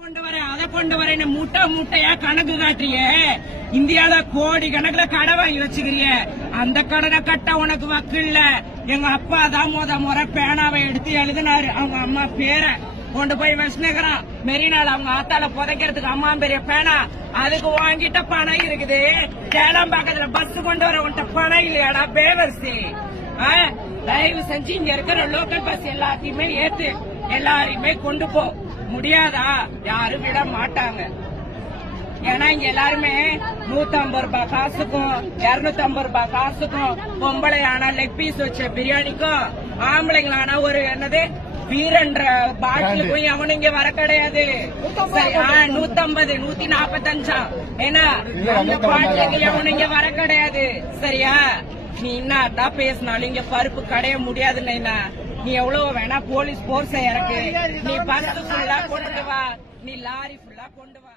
கொண்டு வரேன் அதை கொண்டு வரேன்னு முட்டை முட்டையா கணக்கு காட்டுறியே? இந்தியால கோடி கணக்குல கடை வாங்கி வச்சுக்கிறிய. அந்த கடனை கட்ட உனக்கு வக்கு இல்ல. எங்க அப்பா தான் முத முறை பேனாவை எடுத்து எழுதினாரு. அவங்க அம்மா பேரை கொண்டு போய் வச்சுனுக்கிறான். மெரினால அவங்க ஆத்தால புதைக்கிறதுக்கு அம்மா பெரிய பேனா. அதுக்கு வாங்கிட்ட பணம் இருக்குது. சேலம் பக்கத்துல பஸ் கொண்டு வர உன்ட்ட பணம் இல்லையாடா பேவர்சி? ஆ? தயவு செஞ்சு இங்க இருக்கிற லோக்கல் பஸ் எல்லாத்தையுமே ஏத்து எல்லாரையுமே கொண்டு போ. முடியாதா? யாரும் விட மாட்டாங்க. ஏன்னா இங்க எல்லாருமே நூத்தி ஐம்பது ரூபாய் காசுக்கும் இருநூத்தி ஐம்பது ரூபாய் காசுக்கும் பொம்பளை ஆனா லெக் பீஸ் வச்ச பிரியாணிக்கும் ஆம்பளைங்களானா ஒரு என்னது? வீரன்ற பாட்டிலுக்கும் எவனும் இங்க வர கிடையாது. சரி, நூத்தம்பது நூத்தி நாப்பத்தஞ்சா ஏன்னா அந்த பாட்டிலுக்கு எவனும் இங்க வர கிடையாது. சரியா? நீ என்னதான் பேசினாலும் இங்க பருப்பு கடைய முடியாதுன்னு நீ எவ்வளவு வேணா போலீஸ் போர்ஸ் இறக்கு. நீ பஸ் ஃபுல்லா கொண்டு வா. நீ லாரி ஃபுல்லா கொண்டு வா.